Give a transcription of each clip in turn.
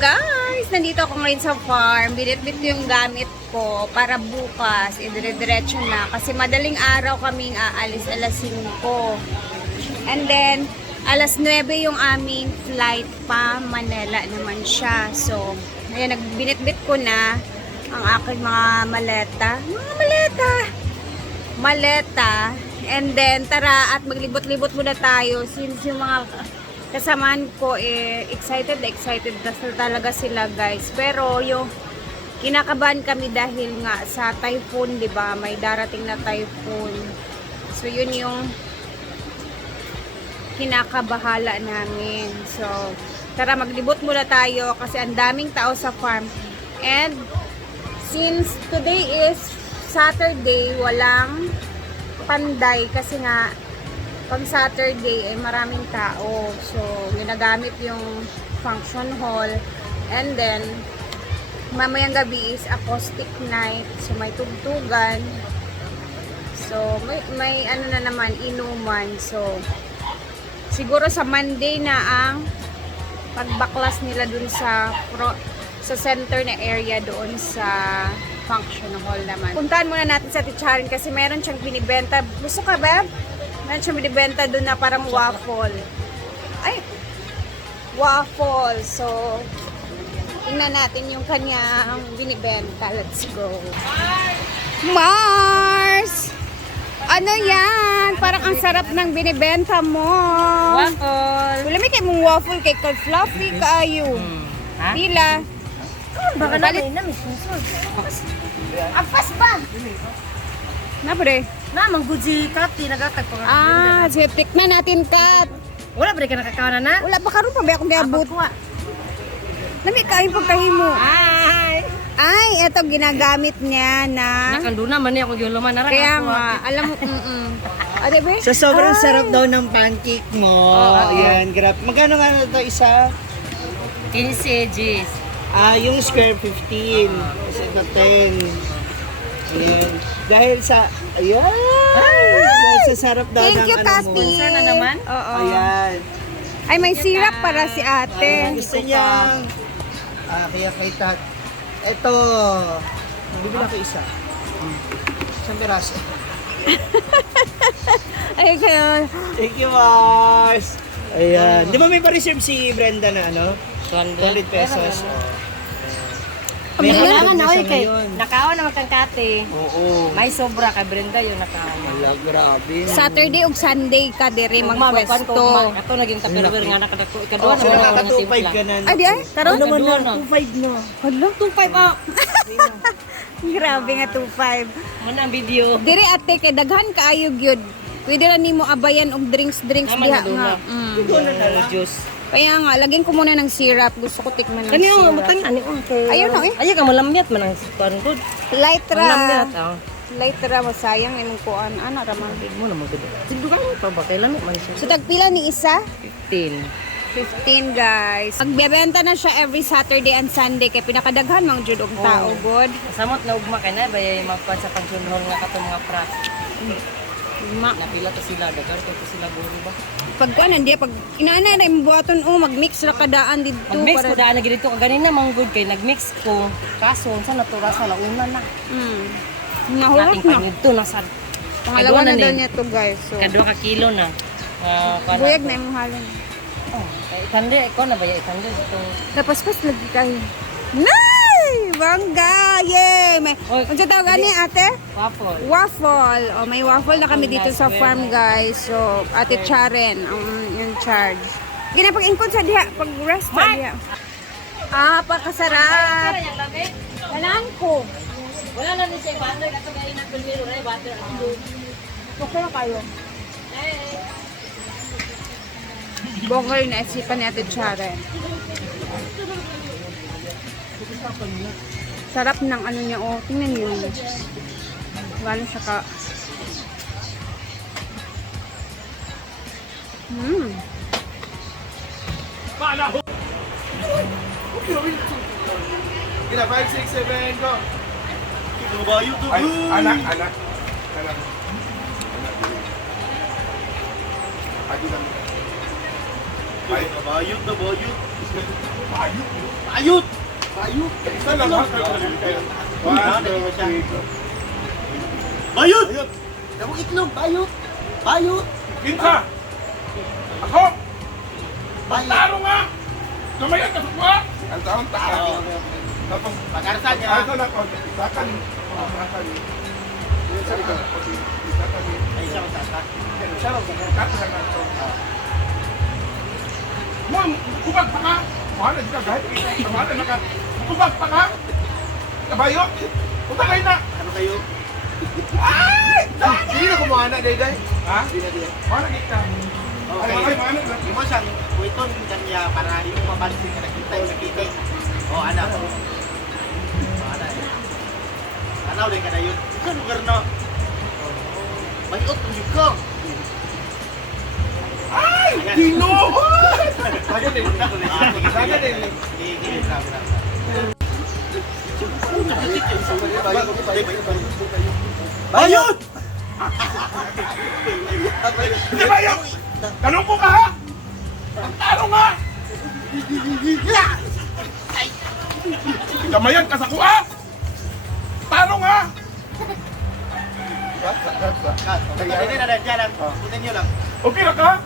guys! Nandito ako ngayon sa farm. Binitbit ko yung gamit ko para bukas. Idire-diretso na. Kasi madaling araw kaming aalis alas 5. And then, alas 9 yung aming flight pa Manila naman siya. So, ayan, nagbinitbit ko na ang aking mga maleta. Maleta. And then, tara at maglibot-libot muna tayo since yung mga kasamaan ko excited na talaga sila guys. Pero yung kinakabahan kami dahil nga sa typhoon, 'di ba? May darating na typhoon. So yun yung kinakabahala namin. So tara maglibot muna tayo kasi ang daming tao sa farm. And since today is Saturday, walang panday kasi nga pag Saturday ay maraming tao. So, ginagamit yung function hall. And then, mamayang gabi is acoustic night. So, may tugtugan. So, may ano na naman, inuman. So, siguro sa Monday na ang pagbaklas nila dun sa center na area doon sa function hall naman. Puntahan muna natin sa Ticharin kasi meron siyang binibenta. Gusto ka, Beb? Meron siya binibenta doon na parang waffle. Ay! Waffle. So, tingnan natin yung kanyang binibenta. Let's go. Mars! Ano yan? Parang ang sarap ng binibenta mo. Waffle. Wala may kayo mong waffle kay fluffy kaayo. Ha? Pila. Baka na may susunod. Apas ba? Na pre? Na, mangguji kati, nagatag pa. Sige, tikman natin, Kat. Wala ba ka nakakawanan na? Wala pa karon pa ba akong giabot? Lami kain pagkahimo. Ay, eto ginagamit niya na. Nakanduna man niya kung yung luman na rin. Kaya nga, alam mo, Ate be? So, sobrang sarap daw ng pancake mo. Ayan, grab. Magkano nga na ito isa? 15 Gs. Yung square 15. Kasi ito 10. Ayan. Dahil sa, dahil sa sarap daw Thank ng you, ano mo. Kati. Sana naman? Oo. Ayan. Ay, may syrup para si ate. Gusto niya. Kaya kay Tat. Ito. Bibili ako isa. Isang piraso. Ay, kaya. Thank you, Mars. Ayan. Di ba may pa-reserve si Brenda na ano? 200 200 pesos. May Kailangan na, siya oy, kay ngayon. nakaon naman kang kate. Oo. May sobra kay Brenda yung nakaon. Wala, grabe. Saturday ug Sunday ka dire magpwesto. Ito naging taperwer nga nakadako. Ikaduha So, naman nakaka ako ng 2.5 ka timpla. na. Ay, di ay, karon? Ano naman na? Ikaduha na. 2.5 na. Hala, 2.5 ah. grabe nga 2.5. Ano ang video? Dire ate kay daghan kaayo gyud. Pwede ra nimo abayan og drinks Tama diha na doon nga. na. Juice. Kaya nga, lagyan ko muna ng syrup. Gusto ko tikman ng Kani yung syrup. butang ani ko. Ayun na eh. Ayaw ka malamyat man ang kuan ko. Light Malamyat ra. ah. Light ra mo sayang imong kuan. Ano ra man. Big mo na magod. Sigdo ka mo pa ba kailan man siya? So tagpila ni isa? 15. 15 guys. Magbebenta na siya every Saturday and Sunday kay pinakadaghan mang jud og tao god. Samot na ugma kay na bayay magkuan sa pagsunod nga kato mga pras. Ma Napila to sila dagar to sila guro ba. pag kuan hindi pag inaana na imbuhaton mag-mix ra kadaan didto Mag-mix ko daan na gidito ganina manggod kay nag-mix ko. Kaso sa natura sa launa na. Nahulog Nating na. panito na sad. Pangalawa na Kadua daw ni. niya to guys. So Kadua ka kilo na. buyag na imong halin. Oh, ikande ko na baya ikande itong Napaspas lagi kayo. Nay! Bangga! Yay! May, Oy, unsa tawag ni ate? waffle. Waffle. O, may waffle na kami dito sa farm, guys. So, Ate Charen ang in charge. Sige na, pag-ingkod sa diha. Pag-rest sa diha. Pakasarap. Kalaan ko. Wala na ni siya butter kato kay nang bilbilo ray butter ang Okay na kayo. Bongol na isipan ni Ate Charen. Sarap ng ano niya, oh. Tingnan niyo. Gano'n siya ka... Kila 5, 6, 7, go! Tubayo, Ay, tubayo! anak. Anak. Tubayo, tubayo! Ayut! Ayut! Isa lang ha? Bayot! Dawang itlog, bayot! Bayot! Kinsa! Ako! Bayot! Taro nga! Lumayan ka sa kuha! Ang taon tao. Tapos, Pag-arasan niya. Asa na ko? Isakan. Isakan. Isakan. Ay, siya magsasak. Siya raw, isakan na ito. Ma'am, kubag pa ka! Mahal na dito, kahit mahal na ka. Kubag pa ka! Kabayo! Utagay na! Ano kayo? Ay! Hindi na kumuha na, Dayday. Ha? Hindi na diyan. Mahal na kita. Okay. Ay, mahal na. Hindi mo siyang kuiton kanya para hindi mo mapansin ka nakita yung nakita. O, anak. O, anak. Anaw din ka na yun. Sa lugar na. Bayot, tunjuk ko. Ay! Ginoo! Saga din. Saga din. Hindi, Bayot! Hindi ba yung... Tanong ko ka ha? Ang taro nga! Gamayan ka sa kuha! Taro nga! Hindi na dyan. Punin nyo lang. Okay na ka?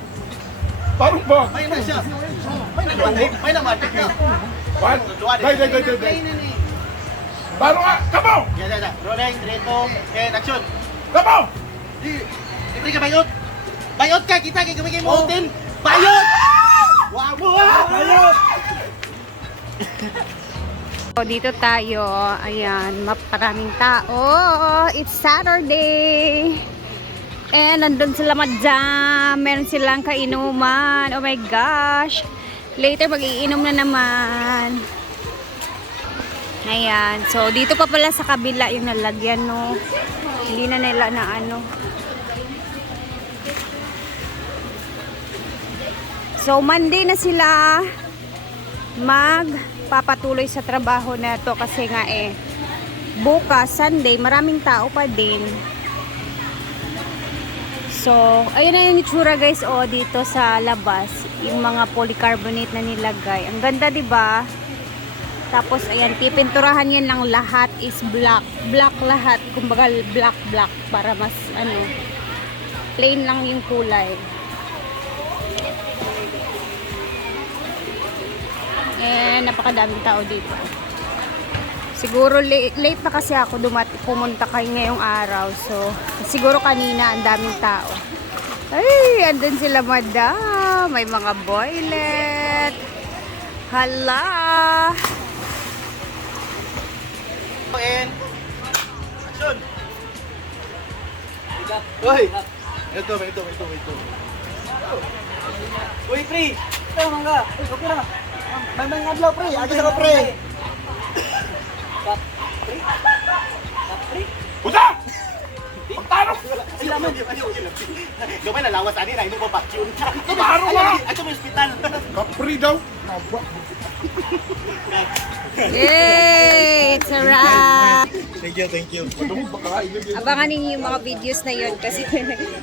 Tarong ba? May na siya. May naman. What? Day. Taro nga! Kamo! Yan. Rolling, direto, and action. Kamo! Libre ka bayot. Bayot ka, kita kay gawin mo hotel. Bayot! Wow mo ha! Bayot! So, dito tayo. Ayan, maparaming tao. It's Saturday. And nandun sila madam. Meron silang kainuman. Oh my gosh. Later, mag-iinom na naman. Ayan. So, dito pa pala sa kabila yung nalagyan, no. Hindi na nila na ano. So, Monday na sila magpapatuloy sa trabaho na to kasi nga bukas, Sunday, maraming tao pa din. So, ayun na yung itsura guys, dito sa labas. Yung mga polycarbonate na nilagay. Ang ganda, diba? Tapos, ayan, pipinturahan yan lang lahat is black. Black lahat. Kumbaga, black para mas, plain lang yung kulay. Napakadaming tao dito. Siguro late pa kasi ako pumunta kayo ngayong araw. So, siguro kanina ang daming tao. Ay, andun sila madam. May mga boylet. Hala. And action. Hoy. Ito. Uy, pre. Ito, mangga. Okay na. May mga adlaw, pre. Agi na pre. Puta! Ang taro! Gawin na lawas ani na hindi mo vacuum. Taro nga! Ato mo hospital. Kapri daw. Yay! It's a wrap! Thank you. Abangan ninyo yung mga videos na yun kasi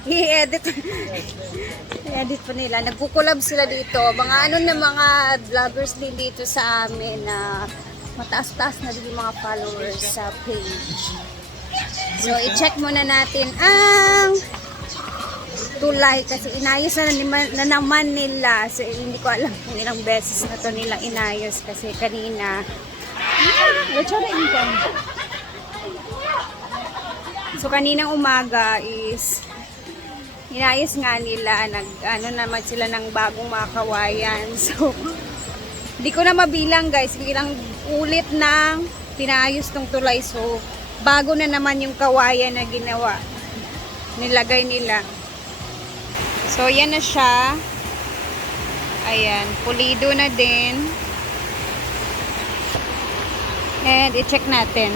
i-edit pa nila. Nagkukulab sila dito. Mga mga vloggers din dito sa amin na mataas-taas na din yung mga followers sa page. So, i-check muna natin ang tulay kasi inayos na naman nila. So, hindi ko alam kung ilang beses na to nilang inayos kasi kanina. So, kaninang umaga is inayos nga nila. Naman sila ng bagong mga kawayan. So, hindi ko na mabilang guys. Ilang ulit ng pinayos ng tulay. So, bago na naman yung kawayan na ginawa. Nilagay nila. So, yan na siya. Ayan. Pulido na din. And, i-check natin.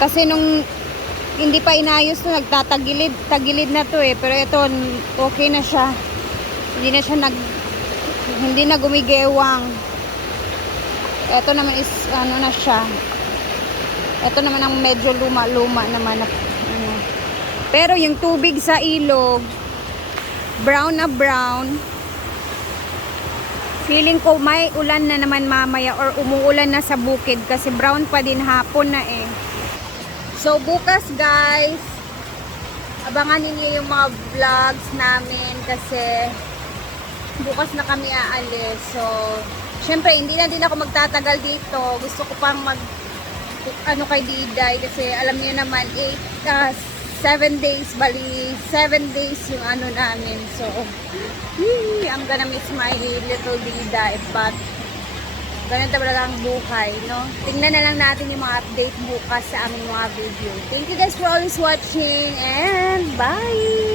Kasi nung hindi pa inayos to, tagilid na to pero ito, okay na siya. Hindi na gumigewang. Ito naman is, na siya. Ito naman ang medyo luma naman. Pero yung tubig sa ilog, brown na brown. Feeling ko may ulan na naman mamaya or umuulan na sa bukid kasi brown pa din hapon na eh. So bukas guys, abangan niyo yung mga vlogs namin kasi bukas na kami aalis. So syempre hindi na din ako magtatagal dito. Gusto ko pang kay Diday kasi alam niyo naman 7 days, bali 7 days yung namin. So I'm gonna miss my little Diday, but ganun talaga ang buhay, no? Tingnan na lang natin yung mga update bukas sa aming mga video. Thank you guys for always watching and bye!